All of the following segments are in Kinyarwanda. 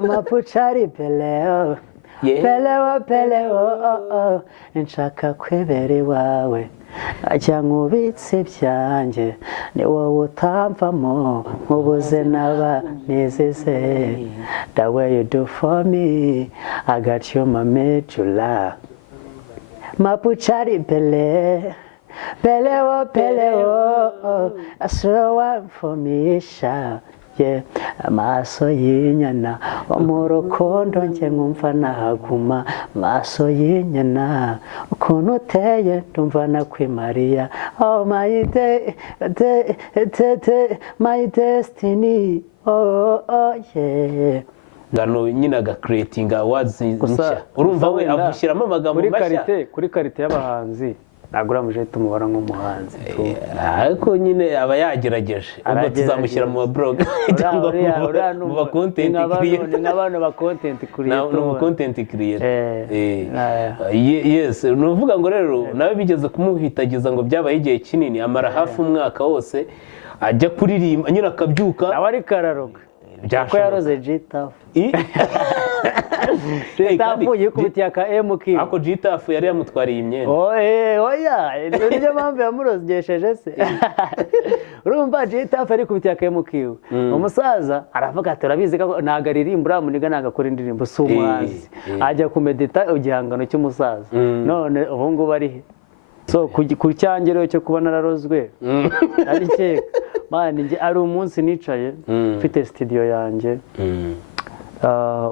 Mapuchari peleo peleo nshaka kwibera iwawe ajya nkubitse byanjye ni wowe utamvamo nkubuze naba nizeze the way you do for me I got you my medulla Mapuchari peleo a slow one for me sha amaso y'inyana mu rukundo njye nkumva nahaguma amaso y'inyana ukuntu uteye ndumva nakwimariya oh my my destiny oh yeah ngano nyine agacreating awards nshya urumva we avushyiramo amagambo mashya kuri karite y'abahanzi naguramuje tumubara nk'umuhanzi ariko nyine aba yagerageje ubwo tuzamushyira mu blog cyangwa mu ba content creator n'abantu ba content creator no content creator yes nuvuga ngo rero nawe bigeze kumuhitagiza ngo byabaye igihe kinini amara hafi umwaka wose ajya kuririmba nyine akabyuka nawe ari kararoga ko yaroze G-Tough G-Tough yikubitiye aka MQ ako G-Tough yari yamutwariye imyenda oya niyo mpamvu yamurogesheje se urumva G-Tough ari kubitiye aka MQ umusaza aravuga ati urabizi ko ntago aririmba muniga ntago akora indirimbo si umuhanzi ajya kumedita igihangano cy'umusaza none ubu ngubu ari so ku cyangero cyo kuba nararozwe ari cye mani nge ari umunsi nicaye mfite studio yanjye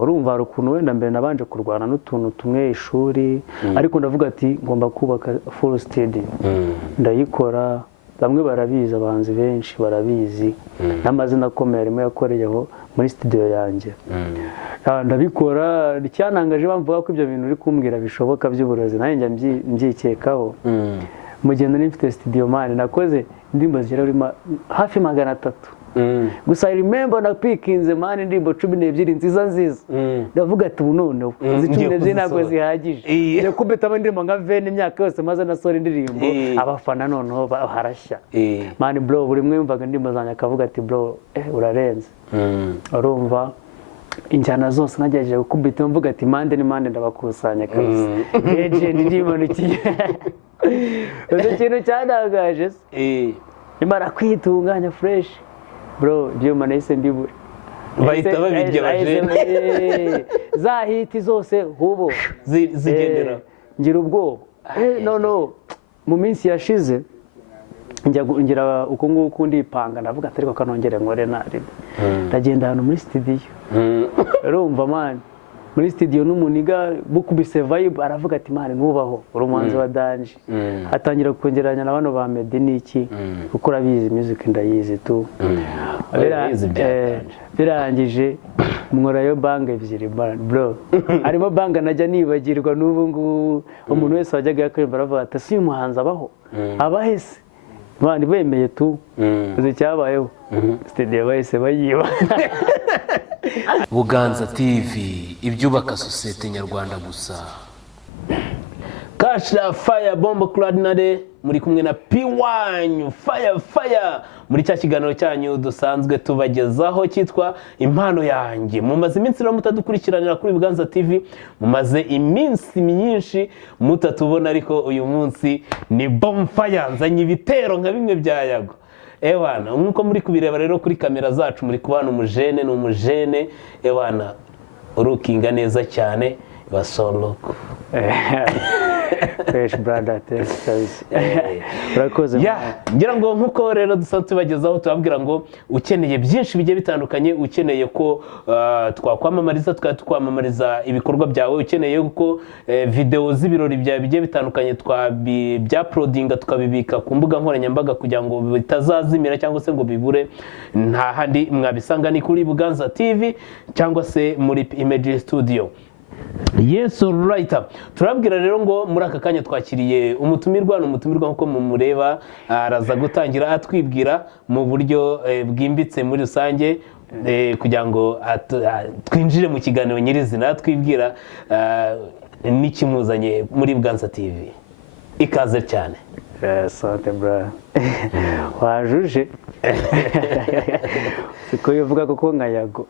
urumva hari ukuntu wenda mbere nabanje kurwana n'utuntu tumwe ishuri ariko ndavuga ati ngomba kubaka full studio ndayikora bamwe barabizi abahanzi benshi barabizi n'amazina akomeye arimo yakoreyeho muri studio yanjye ndabikora cyanangaje bamvuga ko ibyo bintu uri kumbwira bishoboka by'uburozi nanjye mbyikekaho mugendo n'ifite studio mani nakoze indirimbo zigera hafi 300 gusa remember na pikinze mani indirimbo 12 nziza ndavuga ati ubu noneho izi 12 ntabwo zihagije yo kubeta indirimbo nka vene imyaka yose maze nasora indirimbo abafana noneho harashya mani bro buri mwe yumvaga indirimbo zanjye akavuga ati bro urarenze urumva injyana zose nagerageje gukubita mvuga ati mande ni mande ndabakusanya kabisa legend ndimanukiye uzi ikintu cyanagaje imara kwitunganya fresh bro byuma nahise mbibura bahita babirya bajene za hiti zose hubo zigendera ngira ubwoba no mu minsi yashize ngira uko nguko ndipanga ndavuga ati ariko kanongere nkore nari ndagenda hano muri studio urumva man muri studio n'umuniga bukubise vibe aravuga ati man nubaho urumanzi wa danje atangira kongeranya na bano ba Medi niki kuko urabizi music ndayizi tu birangije mworayo banga ebyiri bro harimo banga najya nibagirwa n'ubu ngubu umuntu wese wajyaga yakemba aravuga ati si umuhanzi abaho abahese bandi bemeye tu uzi cyabayeho studio bahise bayiba Buganza TV ibyubaka societe nyarwanda gusa Kasha Fire Bomb Claudinade muri kumwe na P1 Fire muri cya kiganiro cyanyu dusanzwe tubagezaho cyitwa impano yanjye mumaze iminsi rero mutadukurikiranira kuri Buganza TV mumaze iminsi myinshi mutatubona ariko uyu munsi ni bonfire nzanye ibitero nka bimwe bya Yago ewana nkuko muri kubireba rero kuri kamera zacu muri kubana umujene ewana urukinga neza cyane basolo fresh brother thanks urakoze ngira ngo nkuko rero dusanzwe tubagezaho tubabwira ngo ukeneye byinshi bigiye bitandukanye ukeneye ko twakwamamariza twamamariza ibikorwa byawe ukeneye ko video z'ibirori byawe bigiye bitandukanye bya prodinga tukabibika ku mbuga nkoranyambaga kugira ngo bitazazimira cyangwa se ngo bibure nta handi mwabisanga ni kuri Buganza TV cyangwa se muri Image Studio. Yes right. Turabwira rero ngo muri aka kanya twakiriye umutumirwa nkuko mumureba araza gutangira atwibwira mu buryo bwimbitse muri rusange kugira ngo twinjire mu kiganiro nyirizina twibwira n'ikimuzanye muri Buganza TV. Ikaze cyane. Sante bra wajuje siko bivuga kuko nkayago.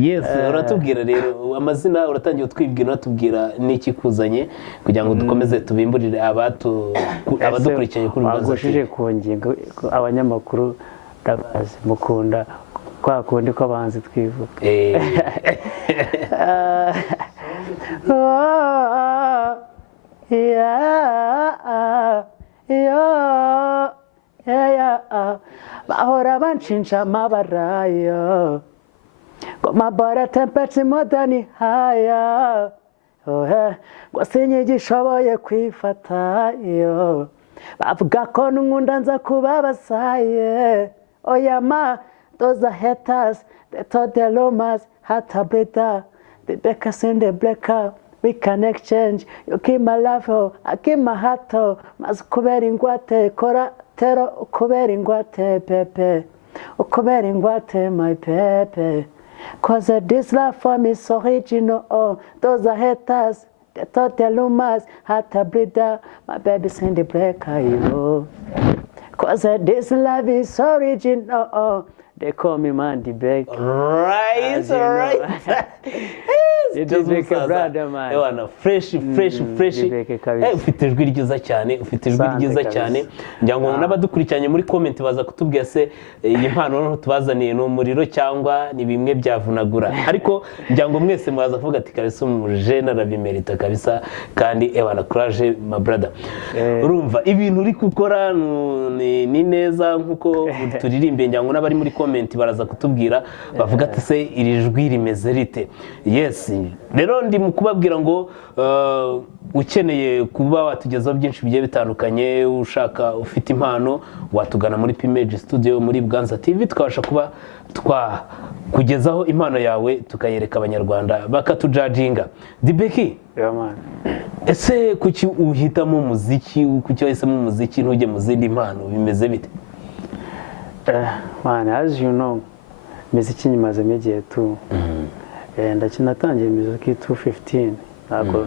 Yes, uratubwira rero amazina, uratangiye utwibwira uratubwira n'iki kuzanye kugira ngo dukomeze tubimburire abadukurikiranye kuri Rwanda. Wagushije ku ngingo abanyamakuru ndabazi mukunda kwa kundi ko abanzi twivuga. Bahora banshinja amabarayo mabara temperature modern higher ngo sinyigishoboye kwifata yo bavuga ko nkunda nza kubabasaye oya ma those are haters they told the rumors hata breda the bakers in the blacker we can exchange you keep my love I keep my heart mas kubera ingwate kora tero kubera ingwate pepe ukubera ingwate my pepe. Cause this love for me is original, oh, those are haters, they thought the rumors had to breed up, my baby's in the breaker, yo. Cause this love is original, oh, they call me Mandy Beck. Right, right. Dibeke brother man. Ewana fresh. Ufite ijwi ryiza cyane, ngira ngo n'abadukurikiranye muri comment baza kutubwira se iyi mpano tubazaniye no muriro cyangwa ni bimwe byavunagura. Ariko ngira ngo mwese mwaza kuvuga ati kabisa umujene arabimerita kabisa kandi ewana courage my brother. Urumva ibintu uri gukora ni neza nkuko turirimbe, ngira ngo n'abari muri comment baraza kutubwira bavuga ati se iri jwi rimeze rite. Yes, rero ndi mu kubabwira ngo ukeneye kuba watugezaho byinshi bigiye bitandukanye, ushaka ufite impano watugana muri Pimage Studio muri Bwanza TV tukabasha kuba kugezaho impano yawe tukayereka abanyarwanda bakatujajinga. Dibeki, ese kuki uhitamo muziki, kuki wahisemo muziki ntujye mu zindi impano, bimeze bite? Man, as you know, muziki nyimazemo igihe tu ndakinatangiye muziki 215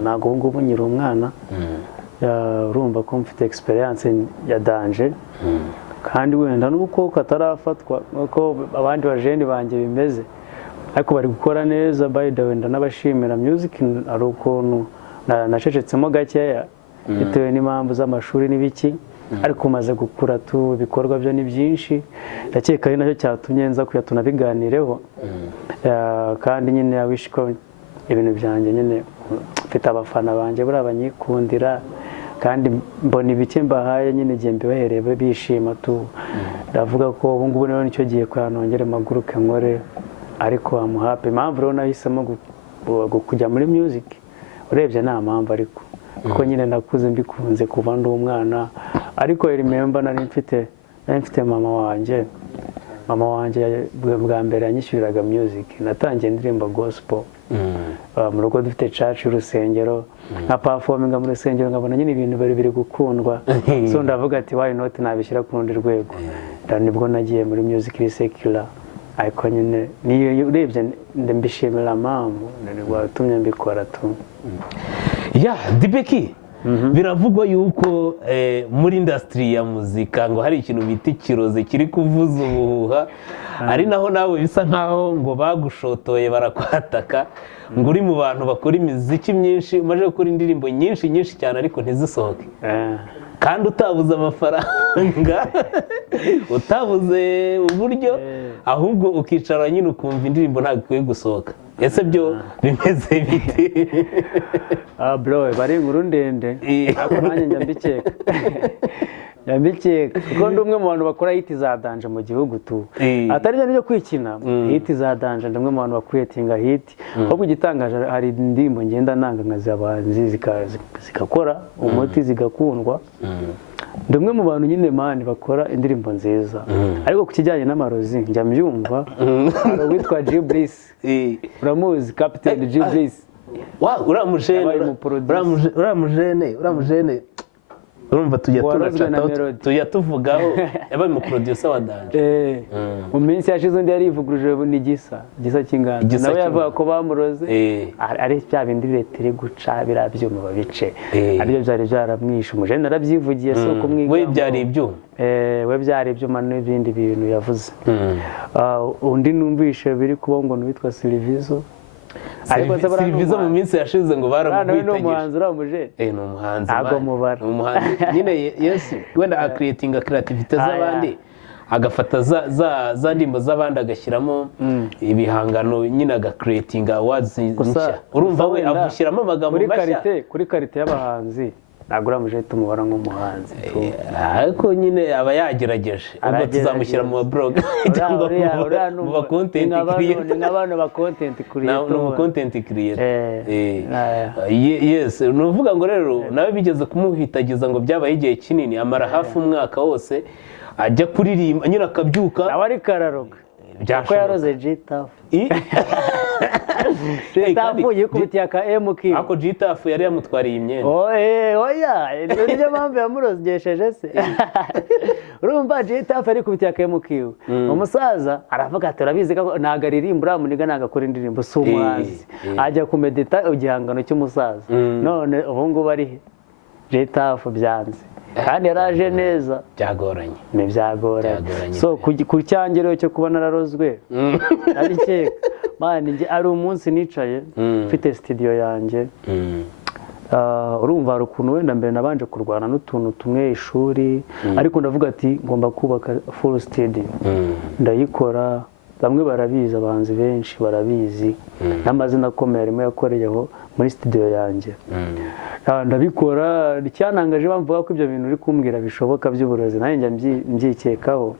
ntago ngubu nyiri umwana urumva ko mfite experience ya danger kandi wenda nuko katarafatwa uko abandi bajeni banje bimeze, ariko bari gukora neza by the way ndanabashimira. Music ari ukuntu nacecetsemo gakeya bitewe n'impamvu z'amashuri n'ibiki, ariko umaze gukura tu ibikorwa byo ni byinshi, ndakeka ari nacyo cyatumye nza kuya tunabiganireho. Kandi nyine abishiko ibintu byanjye nyine mfite abafana banje buri abanyikundira kandi mbona ibike mbahaye nyine gihe mbibahereye bishima tu. Ndavuga ko ubu ngubu rero nicyo giye kwanongera maguruke nkore, ariko amuhape impamvu rero nahisemo kujya muri music urebye nta mpamvu, ariko kuko nyine nakuze mbikunze kuva ndi umwana. Ariko remember nari mfite mama wanjye bwa mbere yanyishyuriraga music, natangiye ndirimba gospel mu rugo dufite church y'urusengero nka performinga mu rusengero, nkabona nyine ibintu biri gukundwa so ndavuga ati why not nabishyira ku rundi rwego. Nibwo nagiye muri music secular, ariko nyine niyo urebye ndembishimira mpamvu watumye mbikora tu. Dibeki, biravugwa yuko muri industry ya muzika ngo hari ikintu bita ikirozi kiri kuvuza ubuhuha, ari naho nawe bisa nkaho ngo bagushotoye barakwataka ngo uri mu bantu bakora imiziki myinshi, umaze gukora indirimbo nyinshi cyane ariko ntizisohoke kandi utabuze amafaranga utabuze uburyo, ahubwo ukicara nyine ukumva indirimbo ntabwo ikwiye gusohoka. Ese byo bimeze bite? Bro, bari inkuru ndende ariko nanjye njambikeka kuko ndi umwe mu bantu bakora hit za danje mu gihugu tu, atari byo kwikina hit za danje. Ndi umwe mu bantu bakuriyetinga hit, ahubwo igitangaje hari indirimbo ngenda nanga nkazabanzi zikakora umuti zigakundwa. Ndi umwe mu bantu nyine mani bakora indirimbo nziza, ariko ku kijyanye n'amarozi njya mbyumva. Hari uwitwa G-Bliss, uramuzi Captain G-Bliss? Uramujene urumva tujya Warozwe na tunacataho Melody. tujya tuvugaho yabaye mu producer wa Danje. mu minsi yashize undi yarivuguruje ni Gisa cy'inganzo Gisa nawe yavuga cy'inganzo. ko bamuroze ari bya bindi leta iri guca biriya byuma babice aribyo byari byaramwishe umujene narabyivugiye si uko mwiga we byari ibyuma we byari ibyuma n'ibindi bintu yavuze undi numvishe biri kuba ngo witwa Silvizo Silvizo mu minsi yashize ngo baramwitegereje ni umuhanzi uramuje ni umuhanzi ntabwo mubara ni umuhanzi nyine Yesu wenda akreatinga creativity z'abandi agafata za ndimbo z'abandi agashyiramo ibihangano nyine agakreatinga awards nshya urumva we avushyiramo amagambo mashya kuri karite y'abahanzi ntabwo uramuje tumubara nk'umuhanzi ariko nyine aba yagerageje ubwo tuzamushyira mu blog cyangwa mu ba content creator ni nk'abantu ba content creator ni umu content creator yes nuvuga ngo rero nawe bigeze kumuhitagiza ngo byabaye igihe kinini amara hafi umwaka wose ajya kuririmba nyine akabyuka nawe ari kararoga ko yaroze G-Tough G-Tough yikubitiye aka MQ ako G-Tough yari yamutwariye imyenda oya niyo mpamvu yamurogesheje se urumva G-Tough yari kubitiye aka MQ umusaza aravuga ati urabizi ko ntago aririmba uramuniga ntago akora indirimbo si umuhanzi ajya kumedita igihangano cy'umusaza none ubu ngubu ari G-Tough byanze kandi yaraje neza byagoranye byagoranye so ku cyangiro cyo kuba nararozwe arikeka mani nge ari umunsi nicaye mfite studio yanjye urumva hari ukuntu wenda mbere nabanje kurwana n'utuntu tumwe ishuri ariko ndavuga ati ngomba kubaka full studio ndayikora bamwe barabizi abahanzi benshi barabizi n'amazina akomeye arimo yakoreyeho muri studio yanjye ndabikora icyanangaje bamvuga ko ibyo bintu uri kumbwira bishoboka by'uburozi nanjye mbyikekaho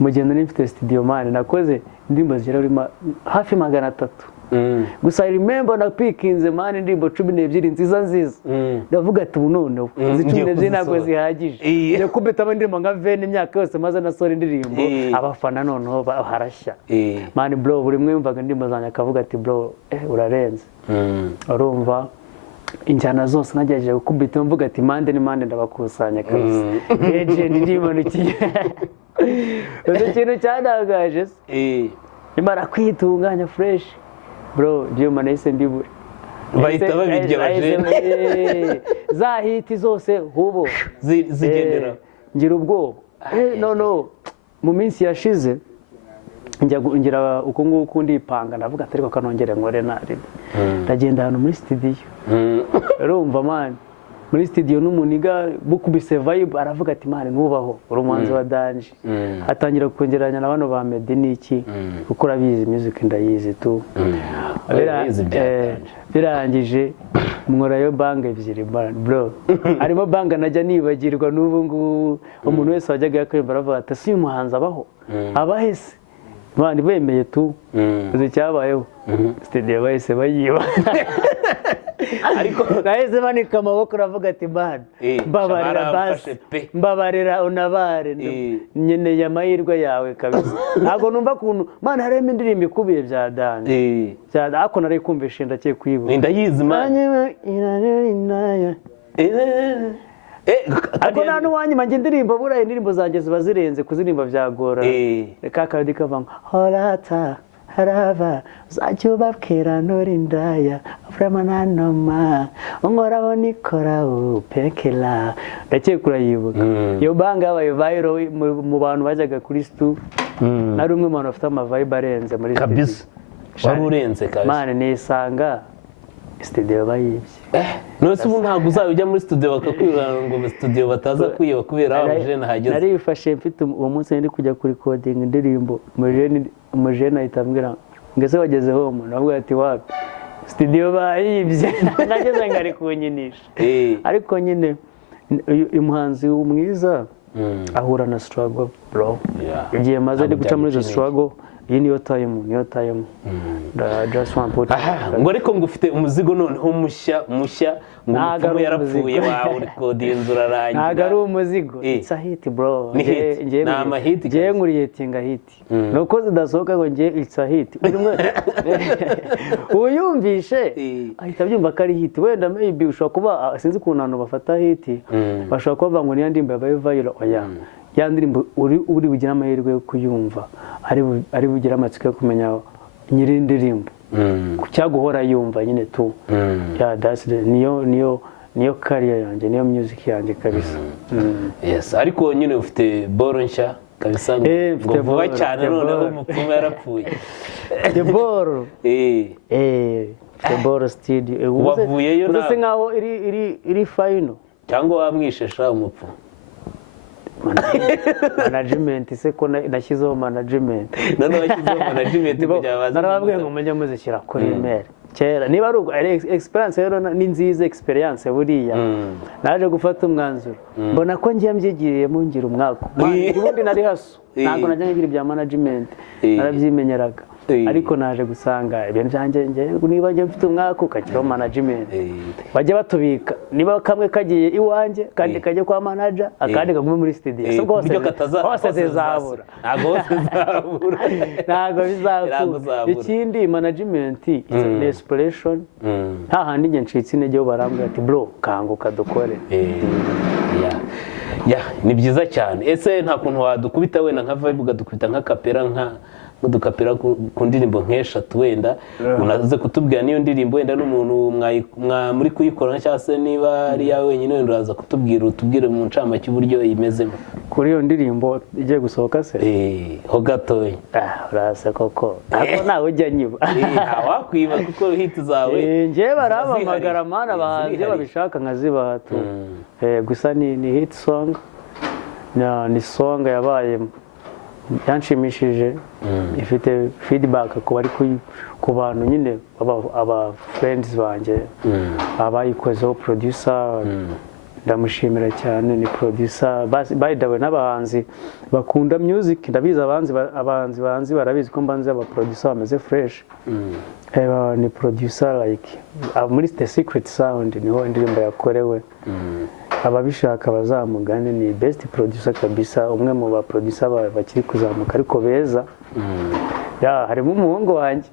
mu gihe nari mfite studio mani nakoze indirimbo zigera hafi 300 gusa remember na pikinze mani indirimbo 12 nziza ndavuga ati ubu noneho izi 12 ntabwo zihagije yo kubetamo indirimbo nka vene imyaka yose maze nasora indirimbo abafana noneho harashya mani bro buri mwe yumvaga indirimbo zanjye akavuga ati bro urarenze urumva injyana zose nagerageje gukubita mvuga ati mande ndabakusanya kabisa legend ndimanukiye uzi ikintu cyanagaje imara kwitunganya fresh bro ibyuma nahise mbibura bahita babirya bajene za hiti zose hubo zigendera ngira ubwoba no mu minsi yashize ngira uko nguko ndipanga ndavuga ati ariko kanongere nkore nari ndagenda hano muri studio urumva man muri studio n'umuniga bukubise vibe aravuga ati man nubaho uri umuhanzi wa Danje atangira kongeranya na bano ba Meddy niki kuko urabizi music ndayizi tu birangije mworayo banga ebyiri bro harimo banga najya nibagirwa n'ubu ngubu umuntu wese wajyaga yakemba aravuga ati si umuhanzi abaho abahese bandi bemeye tu uzi cyabayeho studio bahise bayiba ariko nahise manika amaboko uravuga ati man mbabarira basi mbabarira unabare nyeneye amahirwe yawe kabisa ntabwo numva kuntu man harimo indirimbo ikubiye bya Danje ako nari kumvisha ndakeye kuyibuka ndayizi man ako nta n'uwanyuma njye indirimbo burayi indirimbo zanjye ziba zirenze kuzirimba byagora reka akadi kavamo horata harava uzajya ubabwira nturindaya vrema na noma unkoraho nikoraho pekera ndakeye kurayibuka iyo banga yabaye viral mu bantu bajyaga kuri stu nari umwe mu bantu bafite amavibe arenze muri studio kabisa wari urenze kabisa mane nisanga studio bayibye none se ubu ntabwo uzajya muri studio bakakwibana ngo mu studio bataza kwiba kubera abajene hageze narifashe mfite uwo munsi ndi kujya kuri recording indirimbo umujene ahita ambwira ngese wageze home navuga ati wapi studio bayibye nageze ngari kunyinisha ariko nyine umuhanzi mwiza ahura na struggle bro igihe maze ndi guca muri izo struggle iyi niyo time just one put ngo ariko ngo ufite umuzigo noneho mushya ngo umupfumu yarapfuye wawe uri kodinza urarangira ntago ari umuzigo it's a hit bro ni hit ni amahit ngiye nkuriyetinga hit nuko zidasohoka ngo ngiye it's a hit uyumvishe ahita byumva ko ari hit wenda maybe ushobora kuba sinzi ukuntu abantu bafata hit bashobora kuvuga ngo niyo ndirimbo yabaye viral oya ya ndirimbo uri bugira amahirwe yo kuyumva ari bugira amatsiko yo kumenya nyiri indirimbo cyaguhora yumva nyine tu yeah that's niyo career yanjye niyo music yanjye kabisa yes ariko nyine ufite boro nshya kabisa ngo vuba cyane noneho umupfumu yarapfuye the boro the boro studio wavuyeyo nawe uzi nkaho iri final cyangwa wamwishesha umupfumu management se ko nashyizeho management none washyizeho management kugira baze narababwiye ngo mujye muzishyira kuri email kera niba ari experience rero ni nziza experience buriya naje gufata umwanzuro mbona ko ngiye mbyigiriye mungira umwaka ubundi nari haso ntabwo najya ngira ibya management narabyimenyeraga ariko naje gusanga ibintu byanjye niba njye mfite umwaka ukakiraho management bajya batubika niba kamwe kagiye iwanjye kandi kajya kwa manager akandi kagume muri studio hose zizabura ntabwo bizakura ikindi management is an inspiration nta handi njye ncitse intege yo barambwira ati bro kanguka dukore ni byiza cyane ese nta kuntu wadukubita wenda nka vibe ugadukubita nka kapera dukapera ku ndirimbo nk'eshatu wenda unaze kutubwira niyo ndirimbo wenda n'umuntu muri kuyikora cyangwa se niba ari yawe wenyine wenda uraza utubwire mu ncamake uburyo imezemo kuri iyo ndirimbo igiye gusohoka se ho gatoya urase koko ariko nawe ujya nyiba wakwiba kuko hit zawe njyewe barabamagara mana abahanzi babishaka nkazibaha tu gusa ni hit song ni song yabaye yanshimishije ifite feedback ku bantu nyine aba friends banjye abayikozeho producer ndamushimira cyane ni producer by the way n'abahanzi bakunda music ndabizi abahanzi barabizi ko mbanze aba producer bameze fresh ni producer like muri The Secret Sound niho indirimbo yakorewe ababishaka bazamugane ni best producer kabisa umwe mu ba producer bakiri kuzamuka ariko beza harimo umuhungu wanjye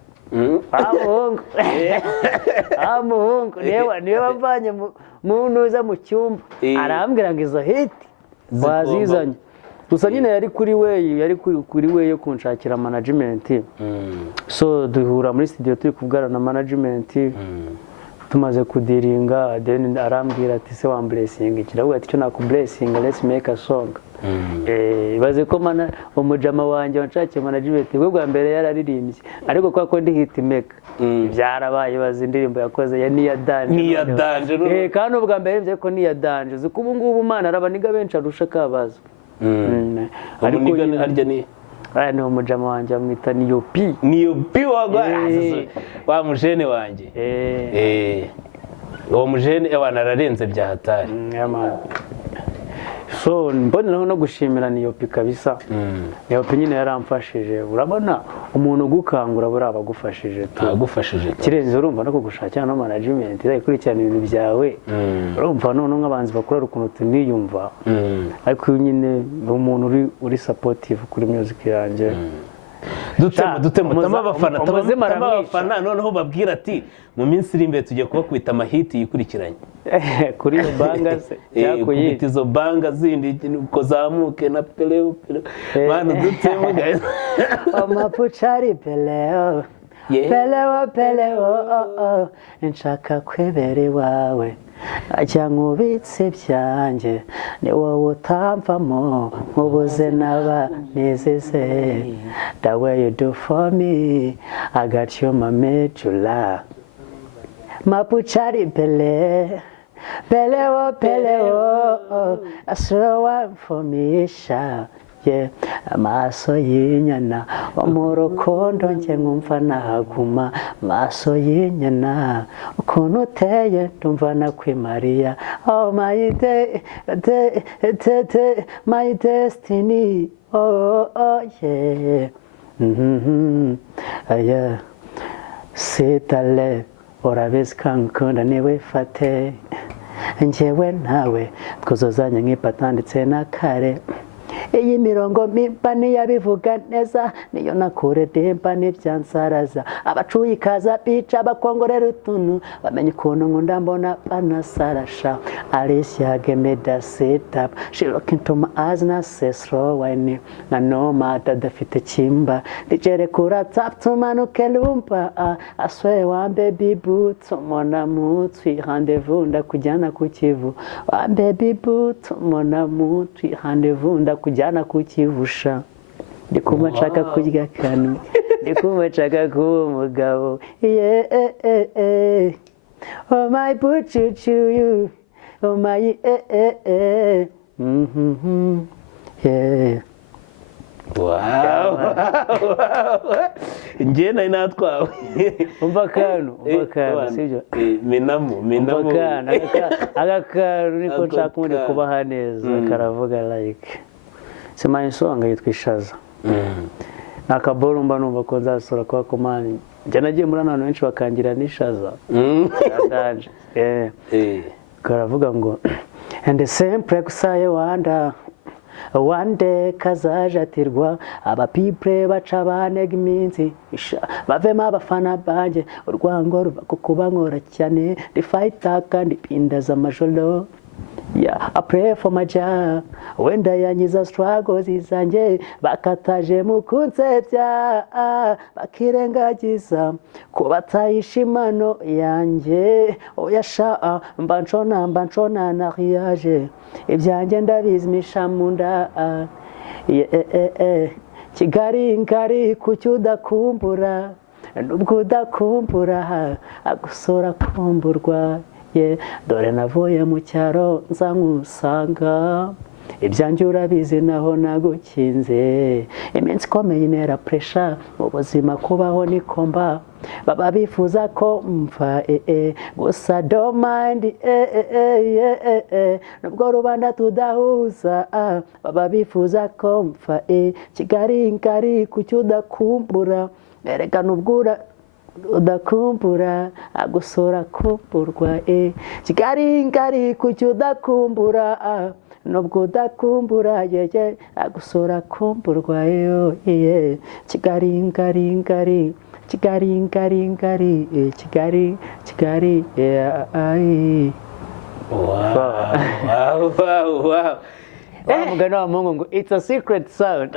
umuhungu niwe bavanye mu ntuza mu cyumba arambwira ngo izo hit wazizanye gusa nyine yari kuri we yo kunshakira management so duhura muri studio turi kuvugana na management tumaze kudiringa then arambwira ati se wa blessing kiravuga ati cyo naku blessing let's make a song ibaze ko umujama wanjye wanshakiye management bwo bwa mbere yararirimbye ariko kwa ko ndi hit maker byarabaye bazi indirimbo yakoze ya niya danje kandi ubwa mbere nze ko niya danje zuko ubu ngubu mana arabaniga benshi arusha kabazo ariko harya ni ni umujama wanjye amwita Niyopi wa mujene wanjye uwo mujene nararenze bya hatari so mboneraho no gushimira Niyopi kabisa Niyopi nyine yaramfashije urabona umuntu ugukangura buriya abagufashije kirenze urumva no kugushakira no management ikurikirana ibintu byawe urumva none nk'abanzi bakora ukuntu tuniyumva ariko nyine umuntu uri supportive kuri music yanjye dutema abafana noneho babwira ati mu minsi iri imbere tugiye kubakubita amahiti yikurikiranye kuri iyo banga se kubita izo banga zindi uko zamuke na peleo mwana dutemo guys amapuchari peleo nshaka kwibera iwawe ajya nkubitse byanjye ni wowe utamvamo nkubuze naba nizize the way you do for me I got you my medulla mapuchari peleo I saw one for me amaso y'inyana mu rukundo njye nkumva nahaguma amaso y'inyana ukuntu uteye ndumva nakwimariya oh my my destiny oh yeah aya sitale urabizi kankunda niwe fate njyewe nawe twuzuzanye nk'ipata ndetse na kare iyi mirongo mimba niyabivuga neza niyo nakure demba n'ibyansaraza abacuye ikaza bica bakongorera utuntu bamenye ukuntu nkunda mbona banasarasha Alicia gemeda setup she look into my eyes na say slow wine na no mata dafite kimba dijere kura tap tumanuke lumpa I swear one baby boot mon amour twi rendez-vous ndakujyana ku Kivu one baby boot mon amour twi rendez-vous ndakujyana ku Kivusha ndikumva nshaka kurya kanu ndikumva nshaka kuba umugabo oh my buchuchu you oh my yeah wow njye nari natwawe umva kanu sibyo minamo agakanu niko nshaka muri kubaha neza karavuga like sema insonga yitwa Ishaza nakaboro mba numva ko nzasura kwa komani njye nagiye muri abantu benshi bakangira n'Ishaza adanje karavuga ngo and the same prekusaye wanda one day kazajatirwa abapiple baca banega iminsi bavemo abafana banjye urwango ruva ku kuba nkora cyane rifayita kandi pindaza amajoro yeah I pray for my job wenda yanyiza struggles zanjye bakataje mu kunsebya bakirengagiza ko batayishimano yanjye oyasha mbanchona na riage ibyanjye ndabizimisha munda Kigali ngari kucyudakumbura nubwo udakumbura agusora kumburwa dore navuye mu cyaro nza nkusanga ibyanjye urabizi naho nagukinze iminsi ikomeye intera pressure mu buzima kubaho nikomba baba bifuza ko mva gusa don't mind nubwo rubanda tudahuza baba bifuza ko mva Kigali ngari kucyudakumbura erekana ubwura udakumbura agusora kumburwa Kigali ngari kucyudakumbura nubwo udakumbura yeye agusora kumburwa Kigali ngari wow mugana wa Mungu ngo it's a secret sound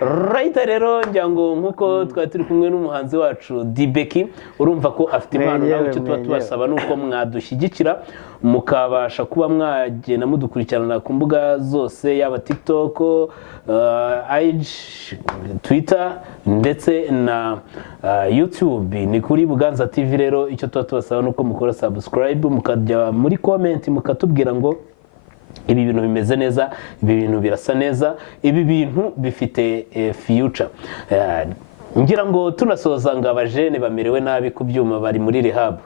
right rero njya ngo nkuko twari turi kumwe n'umuhanzi wacu Dibeki urumva ko afite impano nawe icyo tuba tubasaba nuko mwadushyigikira mukabasha kuba mwagenda mudukurikirana ku mbuga zose yaba TikTok IG Twitter ndetse na YouTube ni kuri Buganza TV rero icyo tuba tubasaba nuko mukora subscribe mukajya muri comment mukatubwira ngo ibi bintu bimeze neza ibi bintu birasa neza ibi bintu bifite future ngira ngo tunasoza ngo abajene bamerewe nabi ku byuma bari muri rehab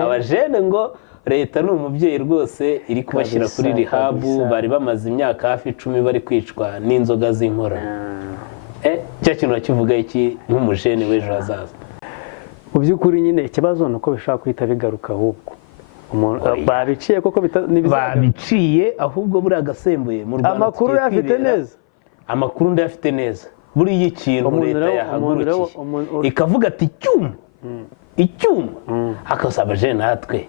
abajene ngo leta ni umubyeyi rwose iri kubashyira kuri rehab bari bamaze imyaka hafi 10 bari kwicwa n'inzoga z'inkora cya kintu bakivuga iki nk'umujene w'ejo hazaza mu by'ukuri nyine ikibazo nuko bishaka kwita bigaruka ahubwo babiciye koko babiciye ahubwo buri agasembuye mu Rwanda amakuru yafite neza amakuru ndayafite neza buri y'ikintu leta yahagurukiye ikavuga ati icyuma akasaba je natwe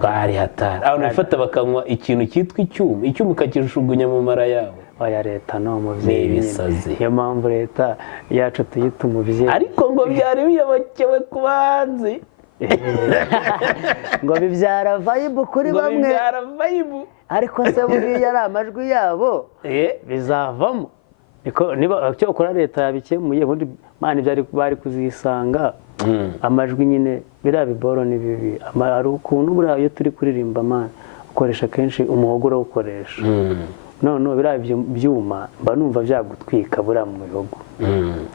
twari hatari aho nifata bakanywa ikintu cyitwa icyuma ukakirushugunya mu mara yabo oya leta no muvyeyi niyo mpamvu leta yacu tuyita umuvyeyi ariko ngo byari biyobokewe ku bahanzi ngo bibyara vibe kuri bamwe ariko se buriya ari amajwi yabo bizavamo niba cyo ukora leta yabikemuye ubundi mani byari bari kuzisanga amajwi nyine birabiboro ni bibi ari ukuntu buriya iyo turi kuririmba mani ukoresha kenshi umuhogo urawukoresha none biriya byuma mba numva byagutwika buriya mu bihogo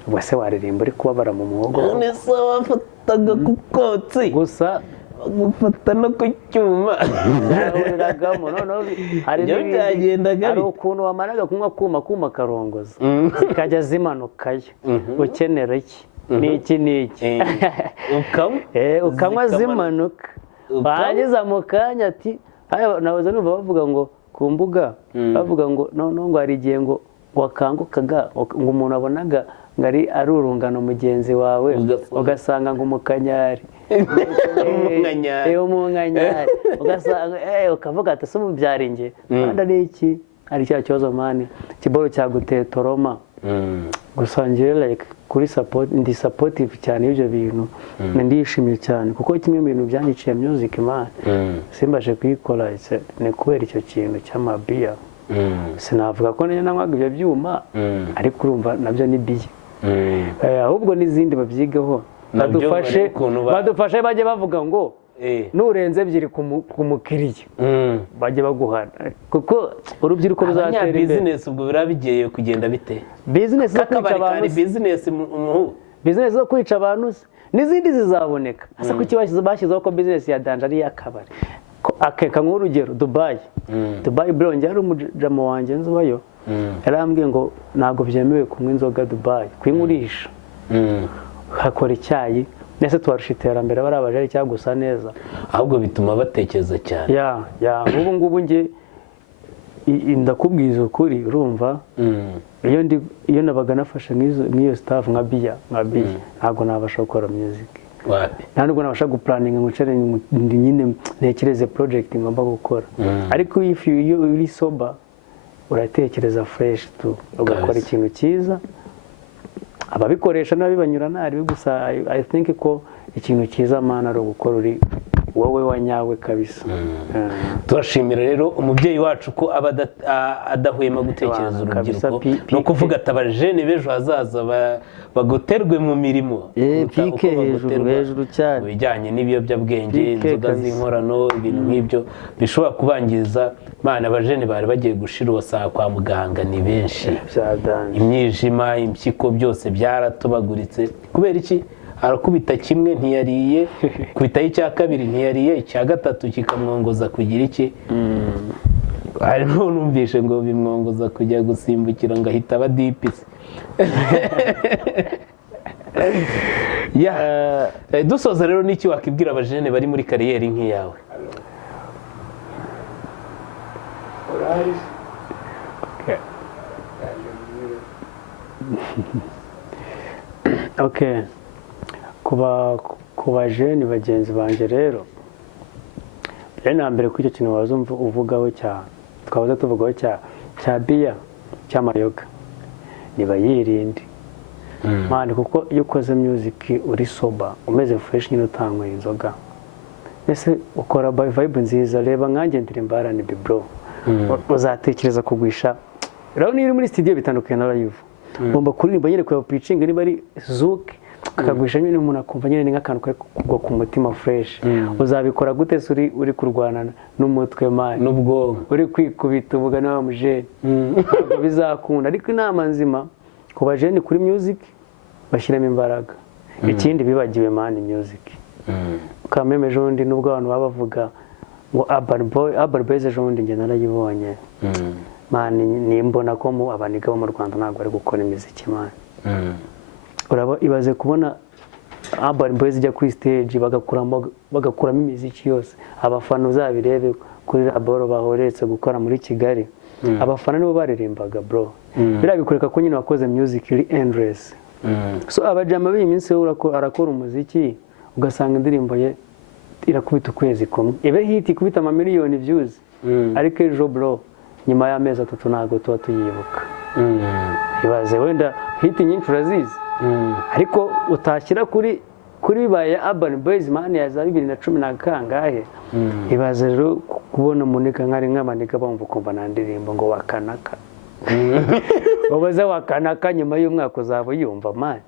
ubwo se waririmba uri kubabara mu muhogo none se wafataga ku kotsi gusa gufata no ku cyuma yahuriragamo noneho hari ibyo byagendaga hari ukuntu wamaraga kunywa kuma karongoza zikajya zimanukayo ukenera iki n'iki ukanywa zimanuka warangiza mu kanya ati nahoze numva bavuga ngo ku mbuga bavuga ngo noneho ngo hari igihe ngo wakangukaga ngo umuntu abonaga ngo ari urungano mugenzi wawe ugasanga ngo umukanyari umunkanyari ugasanga ukavuga ati se umubyara inge kandi ari iki ari cya kibazo mani kiboro cyaguteye toroma gusa njyewe like kuri ndi supportive cyane y'ibyo bintu ndishimiye cyane kuko kimwe mu bintu byanyiciye music man simbashe kuyikora ni kubera icyo kintu cy'amabiya sinavuga ko nanywaga ibyo byuma ariko urumva nabyo ni biya ahubwo n'izindi babyigaho badufashe bajye bavuga ngo nurenze ebyiri ku mukiriya bajye baguhana kuko urubyiruko ruzatera imbere business ubwo birabigiye kugenda bite business zo kwica abantu business zo kwica abantu n'izindi zizaboneka asa kuki bashyizeho ko business ya danje ari iy'akabari akeka nk'urugero Dubai bro njye hari umujama wanjye nzubayo yarambwiye ngo ntabwo byemewe kunywa inzoga Dubai kwinkurisha hakora icyayi nese twarusha iterambere bari abajari cyangwa gusa neza ahubwo bituma batekereza cyane ubu ngubu njye ndakubwiza ukuri urumva iyo nabaga nafashe nk'iyo staff nka biya ntabwo nabasha gukora music nta nubwo nabasha gupuraninga ngo ncare nyine ntekereze project ngomba gukora ariko iyo uri sober uratekereza fresh tu ugakora ikintu cyiza ababikoresha n'abibanyura ntari gusa I think ko ikintu cyiza mana ari ugukora uri wowe wanyawe kabisa turashimira rero umubyeyi wacu ko aba adahwema gutekereza urubyiruko no kuvuga ati abajene b'ejo hazaza bagoterwe mu mirimo pike hejuru cyane mu bijyanye n'ibiyobyabwenge inzoga z'inkorano ibintu nk'ibyo bishobora kubangiza mana abajene bari bagiye gushira ubasanga kwa muganga ni benshi imyijima impyiko byose byaratobaguritse kubera iki arakubita kimwe ntiyariye kubitaho icya kabiri ntiyariye icya gatatu kikamwongoza kugira iki hariho numvishe ngo bimwongoza kujya gusimbukira ngo ahita aba dipisi dusoza rero n'iki wakibwira abajene bari muri kariyeri nk'iyawe okay ku bajeni bagenzi banjye rero na mbere ko icyo kintu waza uvugaho twabaza tuvugaho cya biya cy'amayoga nibayirinde mwana kuko iyo ukoze music uri sober umeze fresh nyine utanyweye inzoga ese ukora vibe nziza reba nkanjye ndirimba R&B bro uzatekereza kugwisha rero niyo uri muri studio bitandukanye na live ugomba kuririmba nyine kwa pitching niba ari zouk akagwisha nyine umuntu akumva nyine nk'akantu kari kugwa ku mutima fresh uzabikora gute uri kurwana n'umutwe man n'ubwo uri kwikubita umugani wa mujene ntabwo bizakunda ariko inama nzima ku bajene kuri music bashyiramo imbaraga ikindi bibagiwe man music kameme jondi nubwo abantu baba bavuga ngo Urban Boys jondi njye narayibonye man nimbona ko mu abaniga bo mu Rwanda ntabwo ari gukora imiziki man uraba ibaze kubona Urban Boys ijya kuri stage bagakuramo imiziki yose abafana uzabirebe kuri laboro bahoretse gukora muri Kigali abafana nibo baririmbaga bro birabikoreka ko nyine wakoze music iri endless so abajama b'iyi minsi arakora umuziki ugasanga indirimbo ye irakubita ukwezi kumwe ibe hit ikubita amamiliyoni views ariko ejo bro nyuma y'amezi 3 ntabwo tuba tuyibuka ibaze wenda hit nyinshi urazizi ariko utashyira kuri bibaye Urban Boys man ya za 2010 kangahe ibaze rero kubona umuniga nkari nk'amaniga bumva kumva na ndirimbo ngo wakanaka wabaza wakanaka nyuma y'umwaka uzaba yumva man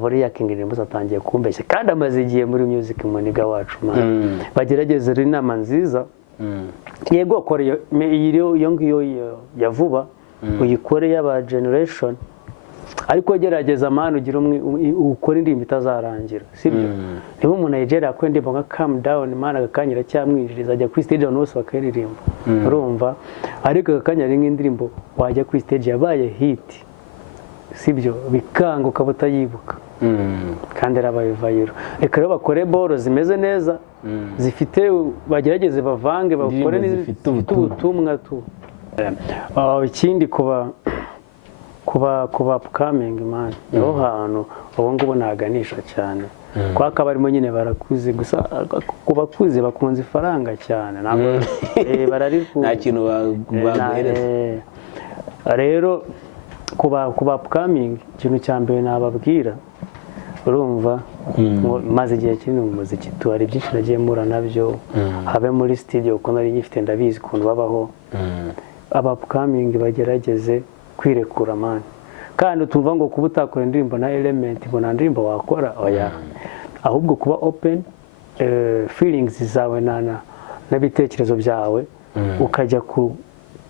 buriya King James atangiye kumbeshya kandi amaze igihe muri music muniga wacu man bagerageza rero inama nziza yego kora iyo ngiyo ya vuba uyikore y'aba generation ariko gerageza mani ugira ukora indirimbo itazarangira sibyo niba umuntu Nigeria akora indirimbo nka calm down mani agakanyira cyamwinjiriza ajya kuri stage abantu bose bakaririmba urumva ariko agakanyira nk'indirimbo wajya kuri stage yabaye hit sibyo bikanga ukaba utayibuka kandi arabaye viral reka rero bakore boro zimeze neza zifite bagerageze bavange bakore n'izifite ubutumwa tu ikindi kuba upcoming man niho hantu ubu ngubu naganisha cyane kwa kabarimo nyine barakuze gusa kubakuze bakunze ifaranga cyane ntabwo bararifuza nta kintu baguhereza rero kuba upcoming ikintu cya mbere nababwira urumva maze igihe kinini mu muziki hari byinshi nagiye mpura nabyo habe muri studio uko nari nyifite ndabizi ukuntu babaho aba upcoming bagerageze kwirekura mani kandi utumva ngo kuba utakora indirimbo na element ngo nta ndirimbo wakora oya ahubwo kuba open feelings zawe n'ibitekerezo byawe ukajya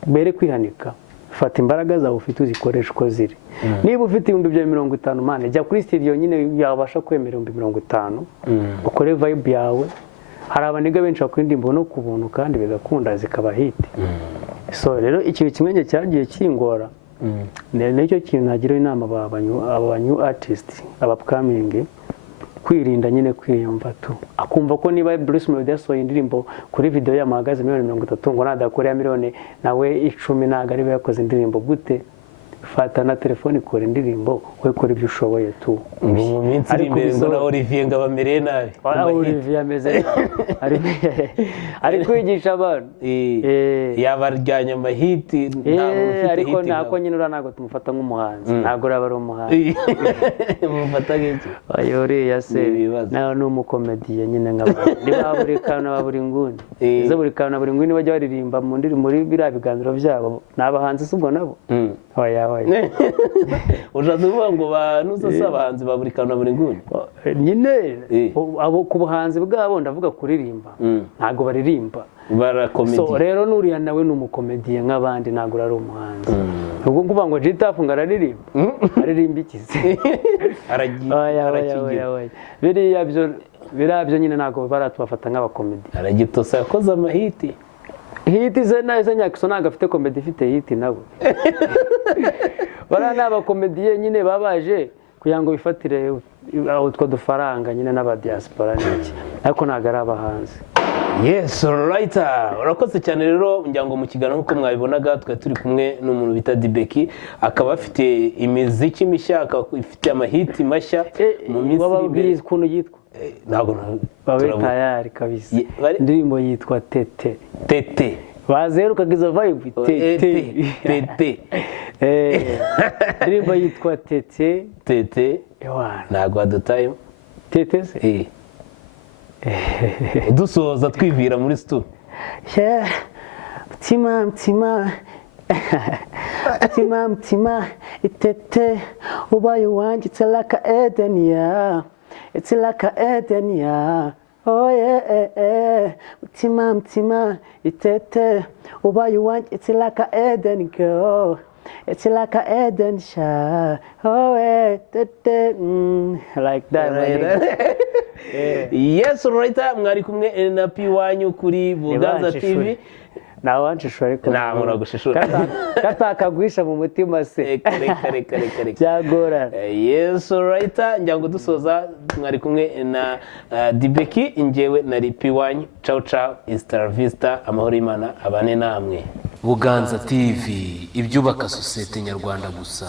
bere kwihanika fata imbaraga zawe ufite uzikoresha uko ziri niba ufite 50 mane jya kuri studio nyine yabasha kwemera 50 ukore vibe yawe hari abaniga benshi bakora indirimbo no kubuntu kandi bigakunda zikaba hit so rero ikintu kimwe cyagiye kingora nicyo kintu nagira inama aba new artist aba upcoming kwirinda nyine kwiyumva tu akumva ko niba Bruce Melody yasohoye indirimbo kuri video yamahagaze 30 ngo nadakorera miliyoni nawe 10 naga ari yakoze indirimbo gute fata na telefone ikora indirimbo we kora ibyo ushoboye tu mu minsi iri imbere ngo na Olivier ngabamereye nabi Olivier ameze ari kwigisha abantu yabaryanya amahiti ariko nako nyine uranago tumufata nk'umuhanzi ntago raba ari umuhanzi mufata nk'iki ayore yase nayo ni umukomediye nyine nk'abandi buri kana buri nguni izo buri kana buri nguni bajya baririmba mu ndirimbo muri bira biganiro byabo nabahanzi subwo nabo oya ushatse kuvuga ngo banuza abahanzi ba buri kantu buri nguni nyine abo ku buhanzi bwabo ndavuga kuririmba ntago baririmba barakomedi so rero nuriya nawe ni umukomediye nk'abandi ntago ari umuhanzi ubwo kuvuga ngo Gitafu ngaririmba aririmba ikize aragiye biriya byo nyine ntago baratubafata nk'abakomedi aragitosa yakoze amahiti hiti ze nazo Nyakiso ntago afite komedi ifite hiti nabo bara naba komediye nyine babaje kugira ngo bifatire utwo dufaranga nyine n'aba diaspora n'iki ariko ntago ari abahanzi yes right urakoze cyane rero ngira ngo mu kiganiro nkuko mwabibonaga turi kumwe n'umuntu bita Dibeki akaba afite imiziki mishya ifite amahiti mashya mu minsi bababwiza ukuntu yitwa ntago babe tayari kabisa indirimbo yitwa Tete bazerukaga izo vibe Tete indirimbo yitwa Tete ntago adutaye Tete se dusoza twivira muri stu Mtima itete ubaye wanjye it's like Eden yeah it's like Eden yeah oh yeah mtima itete ubaye wanjye it's like Eden girl it's like Eden sha oh yeah tete like that yes right mwari kumwe na P1 kuri Buganza TV nawanje ariko nta muntu agushishura katakagwisha mu mutima se kare cyagora yes right njyango dusoza mwari kumwe na Dibeki ingewe na P1 ciao Easter Vista amahoro Imana abane namwe Buganza TV ibyubaka sosiyete nyarwanda gusa.